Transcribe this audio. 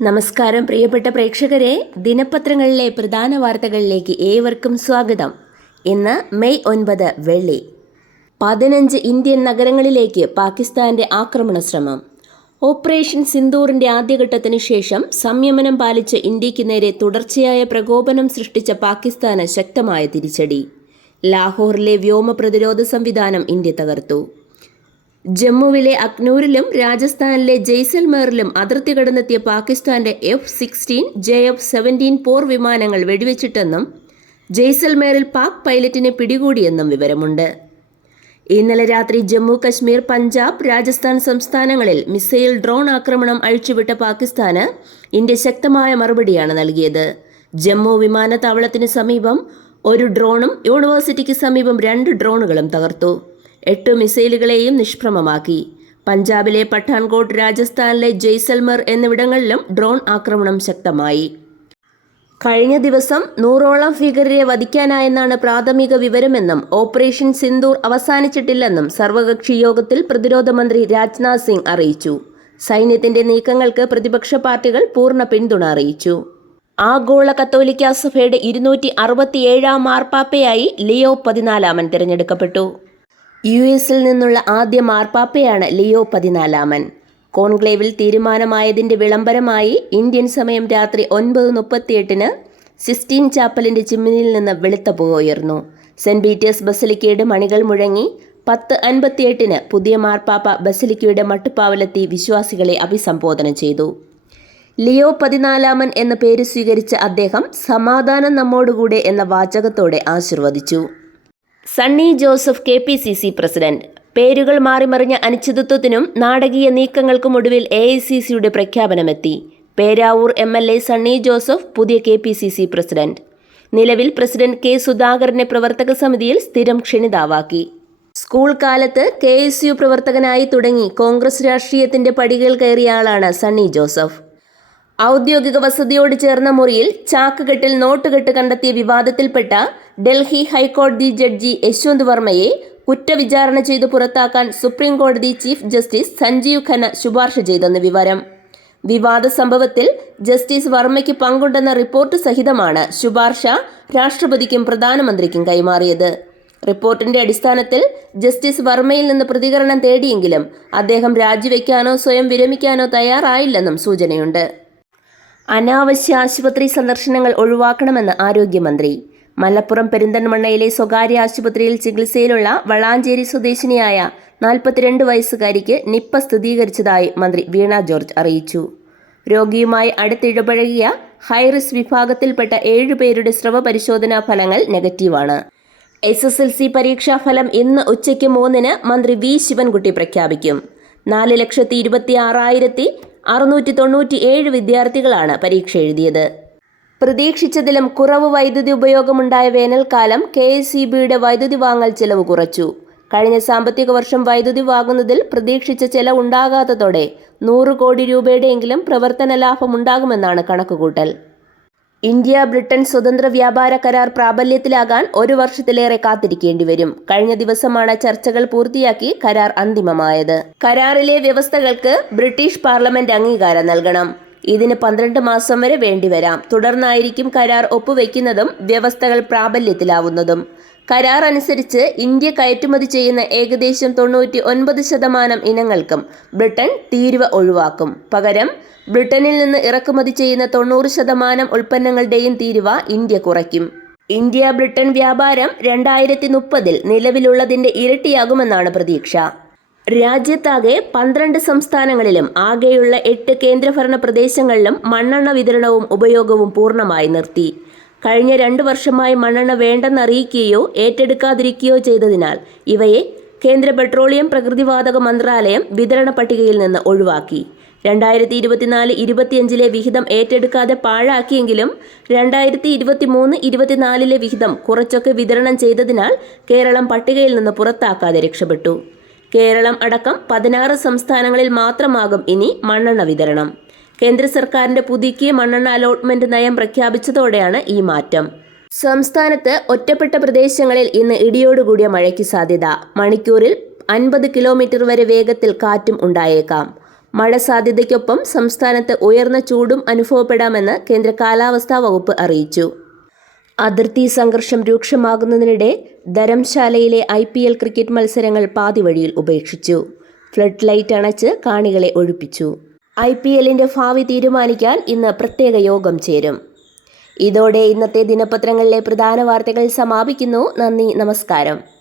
നമസ്കാരം പ്രിയപ്പെട്ട പ്രേക്ഷകരെ, ദിനപത്രങ്ങളിലെ പ്രധാന വാർത്തകളിലേക്ക് ഏവർക്കും സ്വാഗതം. ഇന്ന് മെയ് 9 വെള്ളി. 15 ഇന്ത്യൻ നഗരങ്ങളിലേക്ക് പാകിസ്ഥാന്റെ ആക്രമണ ശ്രമം. ഓപ്പറേഷൻ സിന്ദൂറിന്റെ ആദ്യഘട്ടത്തിന് ശേഷം സംയമനം പാലിച്ച് ഇന്ത്യക്ക് നേരെ തുടർച്ചയായ പ്രകോപനം സൃഷ്ടിച്ച പാകിസ്ഥാന് ശക്തമായ തിരിച്ചടി. ലാഹോറിലെ വ്യോമ പ്രതിരോധ സംവിധാനം ഇന്ത്യ തകർത്തു. ജമ്മുവിലെ അഖ്നൂരിലും രാജസ്ഥാനിലെ ജയ്സൽമേറിലും അതിർത്തി കടന്നെത്തിയ പാകിസ്ഥാന്റെ F-16, JF-17 പോർ വിമാനങ്ങൾ വെടിവെച്ചിട്ടെന്നും ജയ്സൽമേറിൽ പാക് പൈലറ്റിനെ പിടികൂടിയെന്നും വിവരമുണ്ട്. ഇന്നലെ രാത്രി ജമ്മു കശ്മീർ, പഞ്ചാബ്, രാജസ്ഥാൻ സംസ്ഥാനങ്ങളിൽ മിസൈൽ ഡ്രോൺ ആക്രമണം അഴിച്ചുവിട്ട പാകിസ്ഥാന് ഇന്ത്യ ശക്തമായ മറുപടിയാണ് നൽകിയത്. ജമ്മു വിമാനത്താവളത്തിന് സമീപം ഒരു ഡ്രോണും യൂണിവേഴ്സിറ്റിക്ക് സമീപം 2 ഡ്രോണുകളും തകർത്തു. 8 മിസൈലുകളെയും നിഷ്പ്രഭമാക്കി. പഞ്ചാബിലെ പഠാൻകോട്ട്, രാജസ്ഥാനിലെ ജയ്സൽമർ എന്നിവിടങ്ങളിലും ഡ്രോൺ ആക്രമണം ശക്തമായി. കഴിഞ്ഞ ദിവസം 100ഓളം ഭീകരരെ വധിക്കാനായെന്നാണ് പ്രാഥമിക വിവരമെന്നും ഓപ്പറേഷൻ സിന്ദൂർ അവസാനിച്ചിട്ടില്ലെന്നും സർവകക്ഷി യോഗത്തിൽ പ്രതിരോധ മന്ത്രി രാജ്നാഥ് സിംഗ് അറിയിച്ചു. സൈന്യത്തിന്റെ നീക്കങ്ങൾക്ക് പ്രതിപക്ഷ പാർട്ടികൾ പൂർണ്ണ പിന്തുണ അറിയിച്ചു. ആഗോള കത്തോലിക്ക സഭയുടെ 267ാം മാർപ്പാപ്പയായി ലിയോ 14 തിരഞ്ഞെടുക്കപ്പെട്ടു. US-ൽ നിന്നുള്ള ആദ്യ മാർപ്പാപ്പയാണ് ലിയോ 14. കോൺക്ലേവിൽ തീരുമാനമായതിന്റെ വിളംബരമായി ഇന്ത്യൻ സമയം രാത്രി 9:38 സിസ്റ്റീൻ ചാപ്പലിന്റെ ചിമ്മിനിയിൽ നിന്ന് വെളുത്ത പുക ഉയർന്നു. സെന്റ് പീറ്റേഴ്സ് ബസലിക്കയുടെ മണികൾ മുഴങ്ങി. 10:58 പുതിയ മാർപ്പാപ്പ ബസലിക്കയുടെ മട്ടുപ്പാവിലെത്തി വിശ്വാസികളെ അഭിസംബോധന ചെയ്തു. ലിയോ 14 എന്ന പേര് സ്വീകരിച്ച അദ്ദേഹം സമാധാനം നമ്മോടുകൂടെ എന്ന വാചകത്തോടെ ആശീർവദിച്ചു. Sunny Joseph KPCC president. പേരുകൾ മാറിമറിഞ്ഞ അനിശ്ചിതത്വത്തിനും നാടകീയ നീക്കങ്ങൾക്കും ഒടുവിൽ AICCയുടെ പ്രഖ്യാപനമെത്തി. പേരാവൂർ MLA സണ്ണി ജോസഫ് പുതിയ KPCC പ്രസിഡന്റ്. നിലവിൽ പ്രസിഡന്റ് K സുധാകരനെ പ്രവർത്തക സമിതിയിൽ സ്ഥിരം ക്ഷണിതാവാക്കി. സ്കൂൾ കാലത്ത് KSU പ്രവർത്തകനായി തുടങ്ങി കോൺഗ്രസ് രാഷ്ട്രീയത്തിന്റെ പടികൾ കയറിയ ആളാണ് സണ്ണി ജോസഫ്. ഔദ്യോഗിക വസതിയോട് ചേർന്ന മുറിയിൽ ചാക്കുകെട്ടിൽ നോട്ടുകെട്ട് കണ്ടെത്തിയ വിവാദത്തിൽപ്പെട്ട ഡൽഹി ഹൈക്കോടതി ജഡ്ജി യശ്വന്ത് വർമ്മയെ കുറ്റവിചാരണ ചെയ്തു പുറത്താക്കാൻ സുപ്രീം കോടതി ചീഫ് ജസ്റ്റിസ് സഞ്ജീവ് ഖന്ന ശുപാർശ ചെയ്തെന്ന് വിവരം. വിവാദ സംഭവത്തിൽ ജസ്റ്റിസ് വർമ്മയ്ക്ക് പങ്കുണ്ടെന്ന റിപ്പോർട്ട് സഹിതമാണ് ശുപാർശ രാഷ്ട്രപതിക്കും പ്രധാനമന്ത്രിക്കും കൈമാറിയത്. റിപ്പോർട്ടിന്റെ അടിസ്ഥാനത്തിൽ ജസ്റ്റിസ് വർമ്മയിൽ നിന്ന് പ്രതികരണം തേടിയെങ്കിലും അദ്ദേഹം രാജിവെക്കാനോ സ്വയം വിരമിക്കാനോ തയ്യാറായില്ലെന്നും സൂചനയുണ്ട്. അനാവശ്യ ആശുപത്രി സന്ദർശനങ്ങൾ ഒഴിവാക്കണമെന്ന് ആരോഗ്യമന്ത്രി. മലപ്പുറം പെരിന്തൽമണ്ണയിലെ സ്വകാര്യ ആശുപത്രിയിൽ ചികിത്സയിലുള്ള വളാഞ്ചേരി സ്വദേശിനിയായ 42 വയസ്സുകാരിക്ക് നിപ്പ സ്ഥിരീകരിച്ചതായി മന്ത്രി വീണ ജോർജ് അറിയിച്ചു. രോഗിയുമായി അടുത്തിടപഴകിയ ഹൈറിസ്ക് വിഭാഗത്തിൽപ്പെട്ട 7 പേരുടെ സ്രവ പരിശോധനാ ഫലങ്ങൾ നെഗറ്റീവാണ്. SSLC പരീക്ഷാഫലം ഇന്ന് ഉച്ചയ്ക്ക് 3 മന്ത്രി V ശിവൻകുട്ടി പ്രഖ്യാപിക്കും. 4,26,697 വിദ്യാർത്ഥികളാണ് പരീക്ഷ എഴുതിയത്. പ്രതീക്ഷിച്ചതിലും കുറവ് വൈദ്യുതി ഉപയോഗമുണ്ടായ വേനൽക്കാലം KSEBയുടെ വൈദ്യുതി വാങ്ങൽ ചെലവ് കുറച്ചു. കഴിഞ്ഞ സാമ്പത്തിക വർഷം വൈദ്യുതി വാങ്ങുന്നതിൽ പ്രതീക്ഷിച്ച ചെലവുണ്ടാകാത്തതോടെ 100 കോടി രൂപയുടെയെങ്കിലും പ്രവർത്തന ലാഭം ഉണ്ടാകുമെന്നാണ് കണക്കുകൂട്ടൽ. ഇന്ത്യ ബ്രിട്ടൻ സ്വതന്ത്ര വ്യാപാര കരാർ പ്രാബല്യത്തിലാകാൻ 1 വർഷത്തിലേറെ കാത്തിരിക്കേണ്ടി വരും. കഴിഞ്ഞ ദിവസമാണ് ചർച്ചകൾ പൂർത്തിയാക്കി കരാർ അന്തിമമായത്. കരാറിലെ വ്യവസ്ഥകൾക്ക് ബ്രിട്ടീഷ് പാർലമെന്റ് അംഗീകാരം നൽകണം. ഇതിന് 12 മാസം വരെ വേണ്ടിവരാം. തുടർന്നായിരിക്കും കരാർ ഒപ്പുവെക്കുന്നതും വ്യവസ്ഥകൾ പ്രാബല്യത്തിലാവുന്നതും. കരാർ അനുസരിച്ച് ഇന്ത്യ കയറ്റുമതി ചെയ്യുന്ന ഏകദേശം 99% ഇനങ്ങൾക്കും ബ്രിട്ടൻ തീരുവ ഒഴിവാക്കും. പകരം ബ്രിട്ടനിൽ നിന്ന് ഇറക്കുമതി ചെയ്യുന്ന 90% ഉൽപ്പന്നങ്ങളുടെയും തീരുവ ഇന്ത്യ കുറയ്ക്കും. ഇന്ത്യ ബ്രിട്ടൻ വ്യാപാരം 2030 നിലവിലുള്ളതിന്റെ ഇരട്ടിയാകുമെന്നാണ് പ്രതീക്ഷ. രാജ്യത്താകെ 12 സംസ്ഥാനങ്ങളിലും ആകെയുള്ള 8 കേന്ദ്രഭരണ പ്രദേശങ്ങളിലും മണ്ണെണ്ണ വിതരണവും ഉപയോഗവും പൂർണ്ണമായി നിർത്തി. കഴിഞ്ഞ 2 വർഷമായി മണ്ണെണ്ണ വേണ്ടെന്നറിയിക്കുകയോ ഏറ്റെടുക്കാതിരിക്കുകയോ ചെയ്തതിനാൽ ഇവയെ കേന്ദ്ര പെട്രോളിയം പ്രകൃതിവാതക മന്ത്രാലയം വിതരണ പട്ടികയിൽ നിന്ന് ഒഴിവാക്കി. 2024-25 വിഹിതം ഏറ്റെടുക്കാതെ പാഴാക്കിയെങ്കിലും 2023-24 വിഹിതം കുറച്ചൊക്കെ വിതരണം ചെയ്തതിനാൽ കേരളം പട്ടികയിൽ നിന്ന് പുറത്താക്കാതെ രക്ഷപ്പെട്ടു. കേരളം അടക്കം 16 സംസ്ഥാനങ്ങളിൽ മാത്രമാകും ഇനി മണ്ണെണ്ണ വിതരണം. കേന്ദ്ര സർക്കാരിന്റെ പുതുക്കിയ മണ്ണെണ്ണ അലോട്ട്മെന്റ് നയം പ്രഖ്യാപിച്ചതോടെയാണ് ഈ മാറ്റം. സംസ്ഥാനത്ത് ഒറ്റപ്പെട്ട പ്രദേശങ്ങളിൽ ഇന്ന് ഇടിയോടുകൂടിയ മഴയ്ക്ക് സാധ്യത. മണിക്കൂറിൽ 50 കിലോമീറ്റർ വരെ വേഗത്തിൽ കാറ്റും ഉണ്ടായേക്കാം. മഴ സാധ്യതയ്ക്കൊപ്പം സംസ്ഥാനത്ത് ഉയർന്ന ചൂടും അനുഭവപ്പെടാമെന്ന് കേന്ദ്ര കാലാവസ്ഥാ വകുപ്പ് അറിയിച്ചു. അതിർത്തി സംഘർഷം രൂക്ഷമാകുന്നതിനിടെ ധരംശാലയിലെ IPL ക്രിക്കറ്റ് മത്സരങ്ങൾ പാതിവഴിയിൽ ഉപേക്ഷിച്ചു. ഫ്ലഡ് ലൈറ്റ് അണച്ച് കാണികളെ ഒഴിപ്പിച്ചു. IPLന്റെ ഭാവി തീരുമാനിക്കാൻ ഇന്ന് പ്രത്യേക യോഗം ചേരും. ഇതോടെ ഇന്നത്തെ ദിനപത്രങ്ങളിലെ പ്രധാന വാർത്തകൾ സമാപിക്കുന്നു. നന്ദി, നമസ്കാരം.